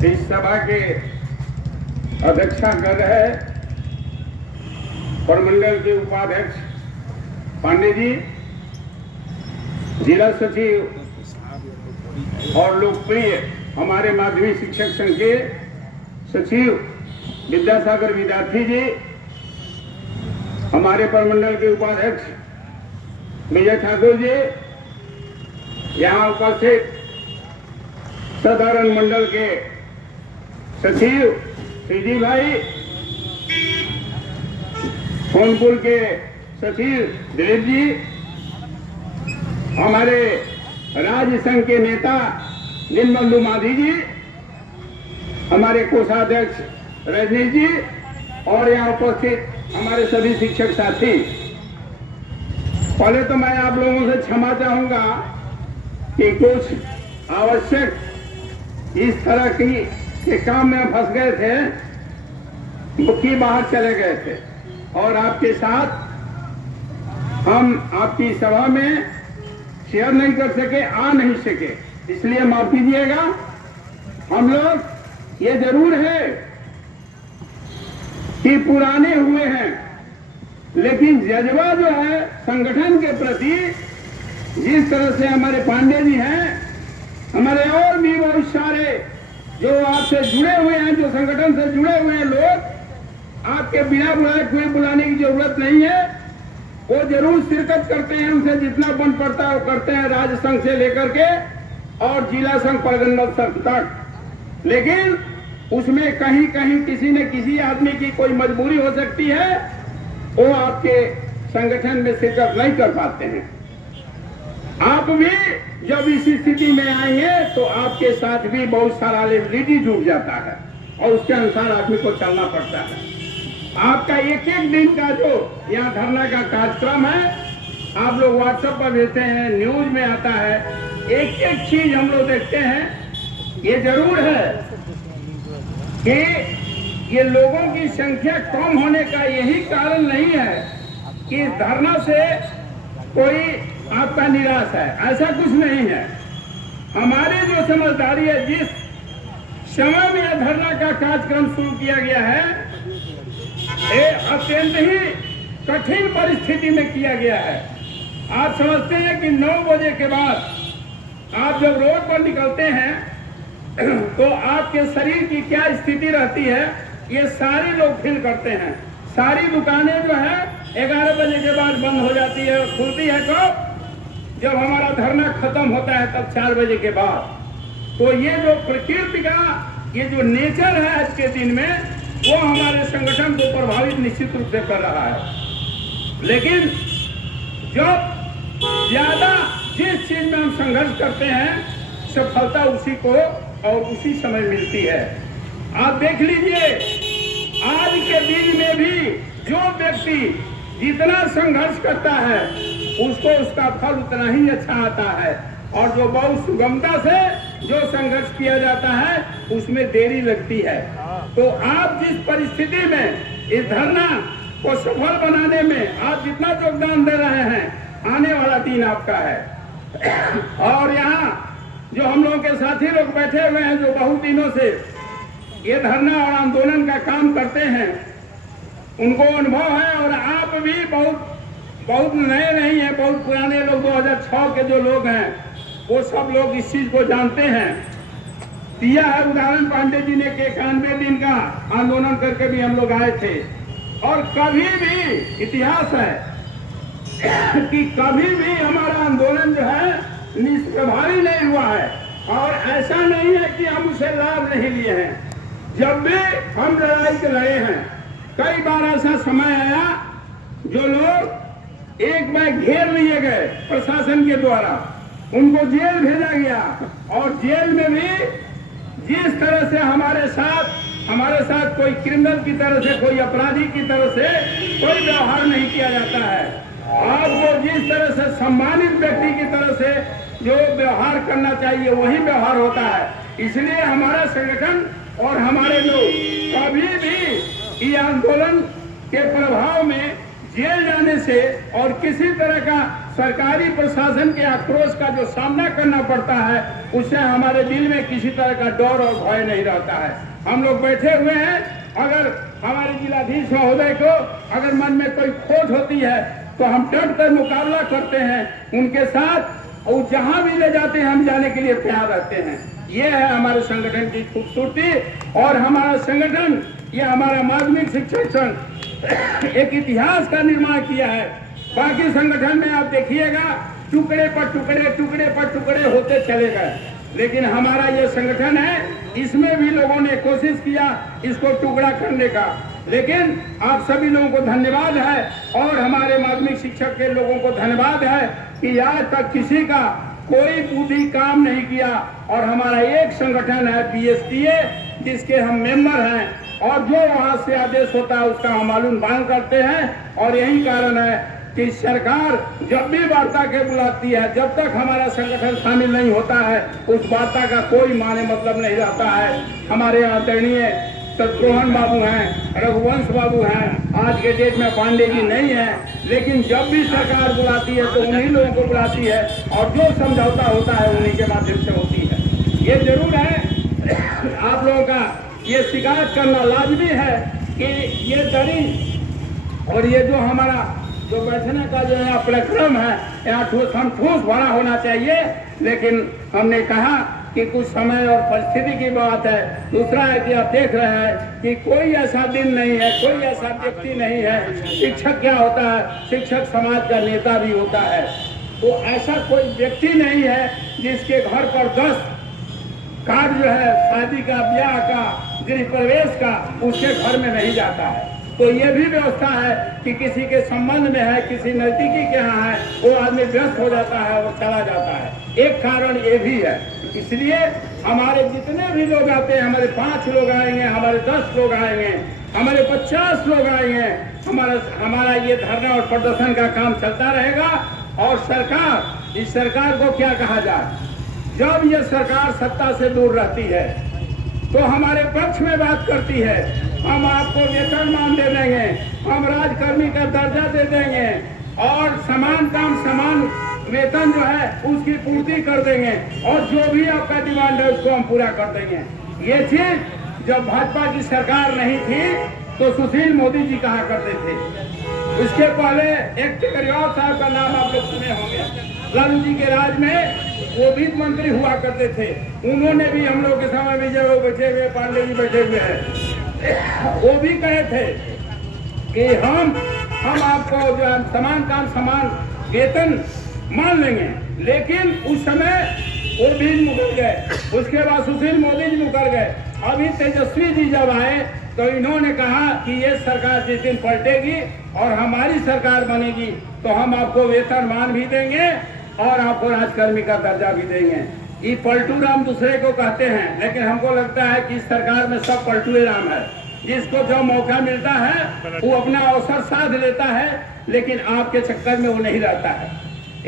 इस सभा के अध्यक्षता कर रहे प्रमंडल के उपाध्यक्ष पांडे जी, जिला सचिव और लोकप्रिय हमारे माध्यमिक शिक्षक संघ के सचिव विद्यासागर विद्यार्थी जी, हमारे प्रमंडल के उपाध्यक्ष विजय ठाकुर जी, यहाँ उपस्थित साधारण मंडल के सचिव सीजी भाई, सोनपुर के सचिव दिलीप जी, हमारे राज्य संघ के नेता दीनबंधु माधी जी, हमारे कोषाध्यक्ष रजनीश जी और यहाँ उपस्थित हमारे सभी शिक्षक साथी। पहले तो मैं आप लोगों से क्षमा चाहूंगा कि कुछ आवश्यक इस तरह के काम में फंस गए थे कि बाहर चले गए थे और आपके साथ हम आपकी सभा में शेयर नहीं कर सके, आ नहीं सके, इसलिए माफ कीजिएगा। हम लोग ये जरूर है कि पुराने हुए हैं, लेकिन जज्बा जो है संगठन के प्रति, जिस तरह से हमारे पांडे जी हैं, हमारे और भी बहुत सारे जो आपसे जुड़े हुए हैं, जो संगठन से जुड़े हुए हैं लोग, आपके बिना बुलाए कोई बुलाने की जरूरत नहीं है, वो जरूर शिरकत करते हैं। उनसे जितना बन पड़ता है वो करते हैं, राज्य संघ से लेकर के और जिला संघ प्रमंडल संघ तक। लेकिन उसमें कहीं कहीं किसी न किसी आदमी की कोई मजबूरी हो सकती है, वो आपके संगठन में शिरकत नहीं कर पाते हैं। आप भी जब इस स्थिति में आएंगे तो आपके साथ भी बहुत सारा लायबिलिटी जुड़ जाता है और उसके अनुसार आदमी को चलना पड़ता है। आपका एक एक दिन का जो यहाँ धरना का कार्यक्रम है, आप लोग व्हाट्सएप पर भेजते हैं, न्यूज में आता है, एक एक चीज हम लोग देखते हैं। ये जरूर है कि ये लोगों की संख्या कम होने का यही कारण नहीं है कि इस धरना से कोई आपका निराश है, ऐसा कुछ नहीं है। हमारी जो समझदारी है, जिस समय में यह धरना का कार्यक्रम शुरू किया गया है, ये अत्यंत ही कठिन परिस्थिति में किया गया है। आप समझते हैं कि 9 बजे के बाद आप जब रोड पर निकलते हैं तो आपके शरीर की क्या स्थिति रहती है, ये सारे लोग फील करते हैं। सारी दुकानें जो है 11 बजे के बाद बंद हो जाती है, खुलती है कब? जब हमारा धरना खत्म होता है, तब 4 बजे के बाद। तो ये जो प्रकृति का ये जो नेचर है आज के दिन में, वो हमारे संगठन को प्रभावित निश्चित रूप से कर रहा है। लेकिन जब ज्यादा जिस चीज में हम संघर्ष करते हैं, सफलता उसी को और उसी समय मिलती है। आप देख लीजिए, आज के दिन में भी जो व्यक्ति जितना संघर्ष करता है, उसको उसका फल उतना ही अच्छा आता है, और जो बहुत सुगमता से जो संघर्ष किया जाता है, उसमें देरी लगती है। तो आप जिस परिस्थिति में इस धरना को सफल बनाने में आप जितना योगदान दे रहे हैं, आने वाला दिन आपका है। और यहाँ जो हम लोगों के साथी लोग बैठे हुए हैं, जो बहुत दिनों से ये धरना और आंदोलन का काम करते हैं, उनको अनुभव है। और आप भी बहुत नए नहीं हैं, बहुत पुराने लोग, 2006 के जो लोग हैं, वो सब लोग इस चीज को जानते हैं। दिया है उदाहरण पांडे जी ने, 91 दिन का आंदोलन करके भी हम लोग आए थे। और कभी भी इतिहास है कि कभी भी हमारा आंदोलन जो है निष्प्रभावी नहीं हुआ है, और ऐसा नहीं है कि हम उसे लाभ नहीं लिए हैं। जब भी हम लड़ाई के लड़े हैं, कई बार ऐसा समय आया जो लोग एक बार घेर लिए गए प्रशासन के द्वारा, उनको जेल भेजा गया, और जेल में भी जिस तरह से हमारे साथ कोई क्रिमिनल की तरह से, कोई अपराधी की तरह से कोई व्यवहार नहीं किया जाता है। आपको जिस तरह से सम्मानित व्यक्ति की तरह से जो व्यवहार करना चाहिए, वही व्यवहार होता है। इसलिए हमारा संगठन और हमारे लोग कभी भी ये आंदोलन के प्रभाव में जेल जाने से और किसी तरह का सरकारी प्रशासन के आक्रोश का जो सामना करना पड़ता है, उससे हमारे दिल में किसी तरह का डर और भय नहीं रहता है। हम लोग बैठे हुए हैं, अगर हमारे जिलाधीश महोदय को अगर मन में कोई खोट होती है तो हम डट कर मुकाबला करते हैं उनके साथ, और जहां भी ले जाते हैं हम जाने के लिए तैयार रहते हैं। ये है हमारे संगठन की खूबसूरती। और हमारा संगठन, ये हमारा माध्यमिक शिक्षक संघ एक इतिहास का निर्माण किया है। बाकी संगठन में आप देखिएगा टुकड़े पर टुकड़े होते चले गए, लेकिन हमारा ये संगठन है, इसमें भी लोगों ने कोशिश किया इसको टुकड़ा करने का। लेकिन आप सभी लोगों को धन्यवाद है और हमारे माध्यमिक शिक्षक के लोगों को धन्यवाद है कि आज तक किसी का कोई बुद्धि काम नहीं किया। और हमारा एक संगठन है BSTA, जिसके हम मेंबर हैं, और जो वहां से आदेश होता है उसका हम मालूम पालन करते हैं। और यही कारण है कि सरकार जब भी वार्ता के बुलाती है, जब तक हमारा संगठन शामिल नहीं होता है उस वार्ता का कोई माने मतलब नहीं रहता है। हमारे आदरणीय शत्रुघ्न बाबू हैं, रघुवंश बाबू हैं, आज के डेट में पांडे जी नहीं है, लेकिन जब भी सरकार बुलाती है तो उन्हीं लोगों को बुलाती है और जो समझौता होता है उन्हीं के माध्यम से होती है। ये जरूर है आप लोगों का ये शिकायत करना लाजमी है कि ये दरी और ये जो हमारा जो बैठने का जो यहाँ प्रक्रम है, यहाँ ठोस भरा होना चाहिए। लेकिन हमने कहा कि कुछ समय और परिस्थिति की बात है। दूसरा है कि आप देख रहे हैं कि कोई ऐसा दिन नहीं है, कोई ऐसा व्यक्ति नहीं है। शिक्षक क्या होता है, शिक्षक समाज का नेता भी होता है। तो ऐसा कोई व्यक्ति नहीं है जिसके घर पर 10 कार्ड जो है शादी का, ब्याह का, गृह प्रवेश का, उसके घर में नहीं जाता है। तो ये भी व्यवस्था है कि किसी के संबंध में है, किसी नजदीकी के यहाँ है, वो आदमी व्यस्त हो जाता है और चला जाता है। एक कारण ये भी है। इसलिए हमारे जितने भी लोग आते हैं, हमारे 5 लोग आएंगे, हमारे 10 लोग आएंगे, हमारे 50 लोग आएंगे, हमारा ये धरना और प्रदर्शन का काम चलता रहेगा। और सरकार, इस सरकार को क्या कहा जाए, जब ये सरकार सत्ता से दूर रहती है तो हमारे पक्ष में बात करती है, हम आपको वेतनमान दे देंगे, हम राजकर्मी का दर्जा दे देंगे और समान काम समान वेतन जो है उसकी पूर्ति कर देंगे, और जो भी आपका डिमांड है उसको हम पूरा कर देंगे। ये चीज जब भाजपा की सरकार नहीं थी तो सुशील मोदी जी कहा करते थे। इसके पहले एक टिकरियाल साहब का नाम आप लोग सुने होंगे, लालू जी के राज में वो वित्त मंत्री हुआ करते थे। उन्होंने भी हम लोग के समय में जब वो बैठे हुए, पांडे जी बैठे हुए हैं, वो भी कहे थे कि हम आपको जो समान काम समान वेतन मान लेंगे। लेकिन उस समय वो भी मुकर गए, उसके बाद सुशील मोदी जी मुकर गए। अभी तेजस्वी जी जब आए तो इन्होंने कहा कि ये सरकार जिस दिन पलटेगी और हमारी सरकार बनेगी तो हम आपको वेतनमान भी देंगे और आपको राजकर्मी का दर्जा भी देंगे। ये पलटू राम दूसरे को कहते हैं, लेकिन हमको लगता है कि इस सरकार में सब पलटू राम है। जिसको जो मौका मिलता है वो अपना अवसर साध लेता है, लेकिन आपके चक्कर में वो नहीं रहता है।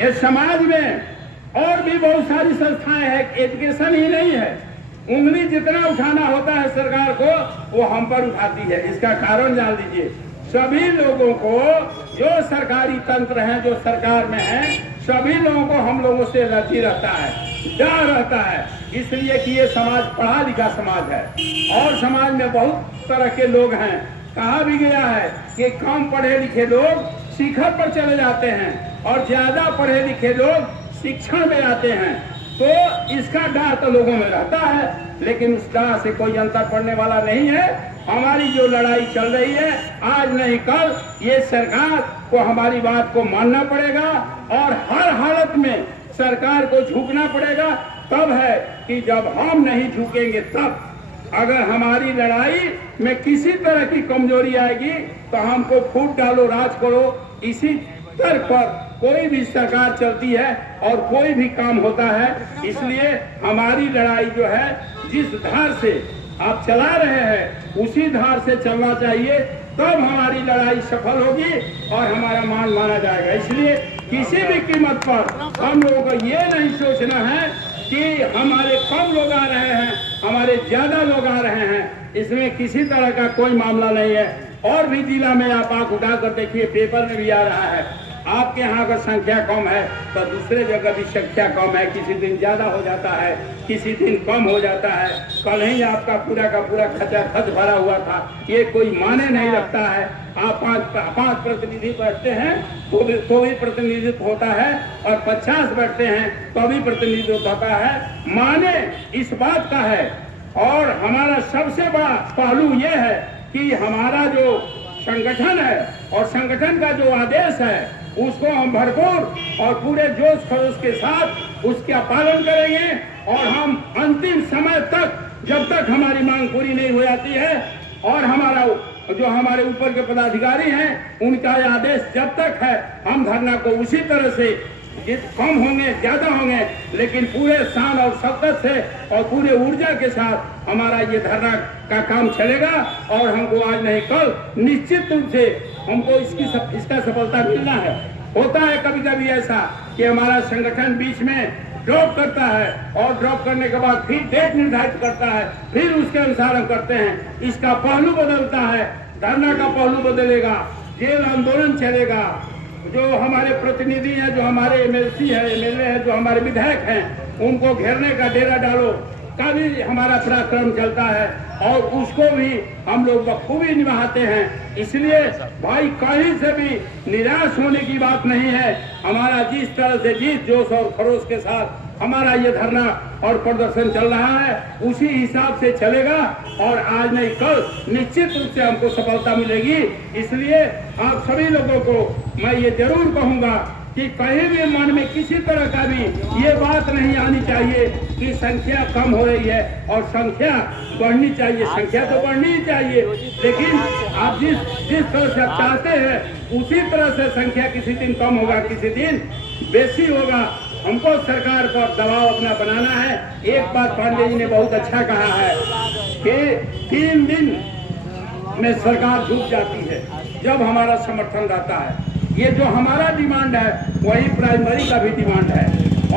इस समाज में और भी बहुत सारी संस्थाएं हैं, एजुकेशन ही नहीं है। उंगली जितना उठाना होता है सरकार को वो हम पर उठाती है। इसका कारण जान लीजिए, सभी लोगों को जो सरकारी तंत्र हैं, जो सरकार में हैं, सभी लोगों को हम लोगों से लगी रहता है, डर रहता है, इसलिए कि ये समाज पढ़ा लिखा समाज है और समाज में बहुत तरह के लोग हैं। कहा भी गया है कि कम पढ़े लिखे लोग शिखर पर चले जाते हैं और ज्यादा पढ़े लिखे लोग शिक्षण में आते हैं। तो इसका डर तो लोगों में रहता है, लेकिन उस डर से कोई अंतर पड़ने वाला नहीं है। हमारी जो लड़ाई चल रही है, आज नहीं कल ये सरकार को हमारी बात को मानना पड़ेगा और हर हालत में सरकार को झुकना पड़ेगा। तब है कि जब हम नहीं झुकेंगे, तब अगर हमारी लड़ाई में किसी तरह की कमजोरी आएगी तो हमको फूट डालो, राज करो, इसी तर्क पर कोई भी सरकार चलती है और कोई भी काम होता है। इसलिए हमारी लड़ाई जो है, जिस धार से आप चला रहे हैं उसी धार से चलना चाहिए, तब हमारी लड़ाई सफल होगी और हमारा मान माना जाएगा। इसलिए किसी भी कीमत पर हम लोगों को ये नहीं सोचना है कि हमारे कम लोग आ रहे हैं, हमारे ज्यादा लोग आ रहे हैं, इसमें किसी तरह का कोई मामला नहीं है। और भी जिला में आप आंख उठा कर देखिए, पेपर में भी आ रहा है आपके यहाँ अगर संख्या कम है तो दूसरे जगह भी संख्या कम है, किसी दिन ज्यादा हो जाता है, किसी दिन कम हो जाता है। कल ही आपका पूरा का पूरा खच भरा हुआ था, ये कोई माने नहीं रखता है। आप पांच प्रतिनिधि बैठते हैं तो भी प्रतिनिधित्व होता है, और 50 बैठते हैं तो भी प्रतिनिधित्व होता है। माने इस बात का है। और हमारा सबसे बड़ा पहलू ये है कि हमारा जो संगठन है और संगठन का जो आदेश है उसको हम भरपूर और पूरे जोश खरोश के साथ उसका पालन करेंगे। और हम अंतिम समय तक, जब तक हमारी मांग पूरी नहीं हो जाती है और हमारा जो हमारे ऊपर के पदाधिकारी हैं उनका आदेश जब तक है, हम धरना को उसी तरह से कम होंगे ज्यादा होंगे, लेकिन पूरे शान और शौकत से और पूरे ऊर्जा के साथ हमारा ये धरना का काम चलेगा। और हमको आज नहीं कल निश्चित रूप से हमको इसका सफलता मिलना है। होता है कभी कभी ऐसा कि हमारा संगठन बीच में ड्रॉप करता है और ड्रॉप करने के बाद फिर डेट निर्धारित करता है, फिर उसके अनुसार हम करते हैं। इसका पहलू बदलता है, धरना का पहलू बदलेगा, जेल आंदोलन चलेगा। जो हमारे प्रतिनिधि हैं, जो हमारे एमएलसी है, एमएलए है, जो हमारे विधायक हैं, उनको घेरने का, डेरा डालो का भी हमारा पराक्रम चलता है और उसको भी हम लोग बखूबी निभाते हैं। इसलिए भाई कहीं से भी निराश होने की बात नहीं है। हमारा जिस तरह से जिस जोश और खरोश के साथ हमारा ये धरना और प्रदर्शन चल रहा है उसी हिसाब से चलेगा और आज नहीं कल निश्चित रूप से हमको सफलता मिलेगी। इसलिए आप सभी लोगों को मैं ये जरूर कहूंगा कि कहीं भी मन में किसी तरह का भी ये बात नहीं आनी चाहिए कि संख्या कम हो रही है और संख्या बढ़नी चाहिए। संख्या तो बढ़नी ही चाहिए, लेकिन आप जिस तरह से आप चाहते हैं उसी तरह से संख्या किसी दिन कम होगा, किसी दिन बेसी होगा। हमको सरकार पर दबाव अपना बनाना है। एक बात पांडे जी ने बहुत अच्छा कहा है कि 3 दिन में सरकार झुक जाती है जब हमारा समर्थन रहता है। ये जो हमारा डिमांड है वही प्राइमरी का भी डिमांड है,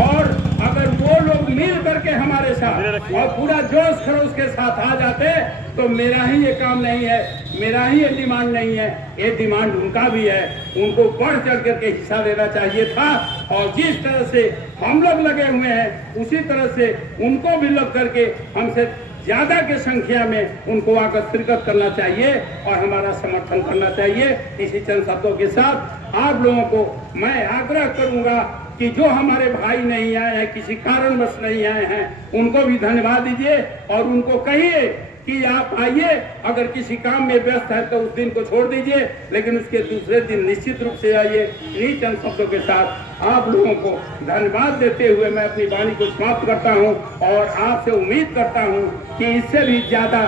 और अगर वो लोग मिल करके हमारे साथ और पूरा जोश खरोश के साथ आ जाते तो मेरा ही ये काम नहीं है, मेरा ही ये डिमांड नहीं है, ये डिमांड उनका भी है। उनको बढ़ चढ़ करके हिस्सा लेना चाहिए था और जिस तरह से हम लोग लगे हुए हैं उसी तरह से उनको भी लग करके हमसे ज्यादा के संख्या में उनको आकर शिरकत करना चाहिए और हमारा समर्थन करना चाहिए। इसी चंद शब्दों के साथ आप लोगों को मैं आग्रह करूंगा कि जो हमारे भाई नहीं आए हैं, किसी कारणवश नहीं आए हैं, उनको भी धन्यवाद दीजिए और उनको कहिए कि आप आइए। अगर किसी काम में व्यस्त है तो उस दिन को छोड़ दीजिए, लेकिन उसके दूसरे दिन निश्चित रूप से आइए। इन्हीं चंद शब्दों के साथ आप लोगों को धन्यवाद देते हुए मैं अपनी वाणी को समाप्त करता हूं और आपसे उम्मीद करता हूं कि इससे भी ज्यादा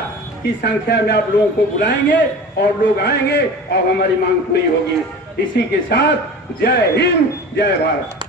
की संख्या में आप लोगों को बुलाएंगे और लोग आएंगे और हमारी मांग पूरी होगी। इसी के साथ जय हिंद, जय भारत।